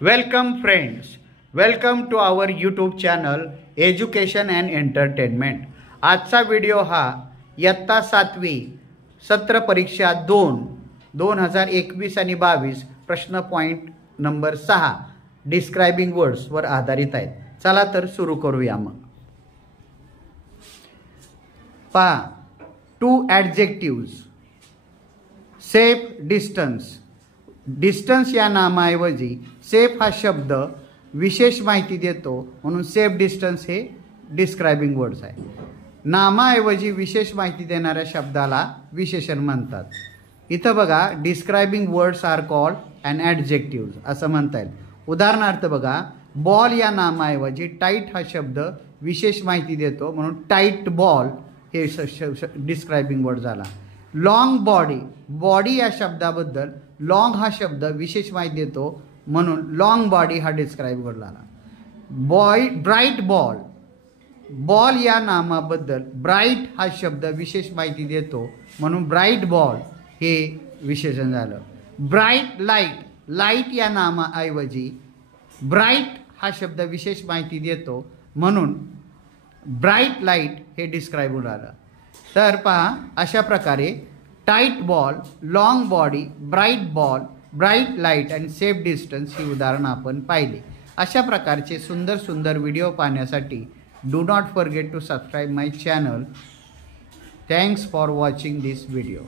Welcome friends, welcome to our YouTube channel Education and Entertainment. आजचा video हा इयत्ता 7वी सत्र परीक्षा 2021 आणि 22 प्रश्न point number 6 describing words were आधारित आहेत. चला तर सुरू करूया. मग पहा, 2 ॲडजेक्टिव्स. Safe, distance. डिस्टन्स या नामाऐवजी सेफ हा शब्द विशेष माहिती देतो, म्हणून सेफ डिस्टन्स हे डिस्क्राइबिंग वर्ड्स आहे. नामाऐवजी विशेष माहिती देणाऱ्या शब्दाला विशेषण म्हणतात. इथं बघा, डिस्क्राइबिंग वर्ड्स आर कॉल्ड अन ॲडजेक्टिव्स असं म्हणता येईल. उदाहरणार्थ बघा, बॉल या नामाऐवजी टाईट हा शब्द विशेष माहिती देतो, म्हणून टाईट बॉल हे डिस्क्राइबिंग वर्ड झाला. Long body. बॉडी या शब्दाबद्दल लॉंग हा शब्द विशेष माहिती देतो, म्हणून लॉंग बॉडी हा डिस्क्राइब वर्ड झाला. Bright ball. बॉल या नामाबद्दल ब्राईट हा शब्द विशेष माहिती देतो, म्हणून ब्राईट बॉल हे विशेषण झालं. Bright light. लाईट या नामाऐवजी ब्राईट हा शब्द विशेष माहिती देतो, म्हणून ब्राईट लाईट हे डिस्क्राइब वर्ड झालं. तर पहा, अशा प्रकारे tight ball, long body, bright ball, bright light आणि सेफ डिस्टन्स ही उदाहरणं आपण पाहिली. अशा प्रकारचे सुंदर सुंदर व्हिडिओ पाहण्यासाठी do not forget to subscribe my channel. Thanks for watching this video.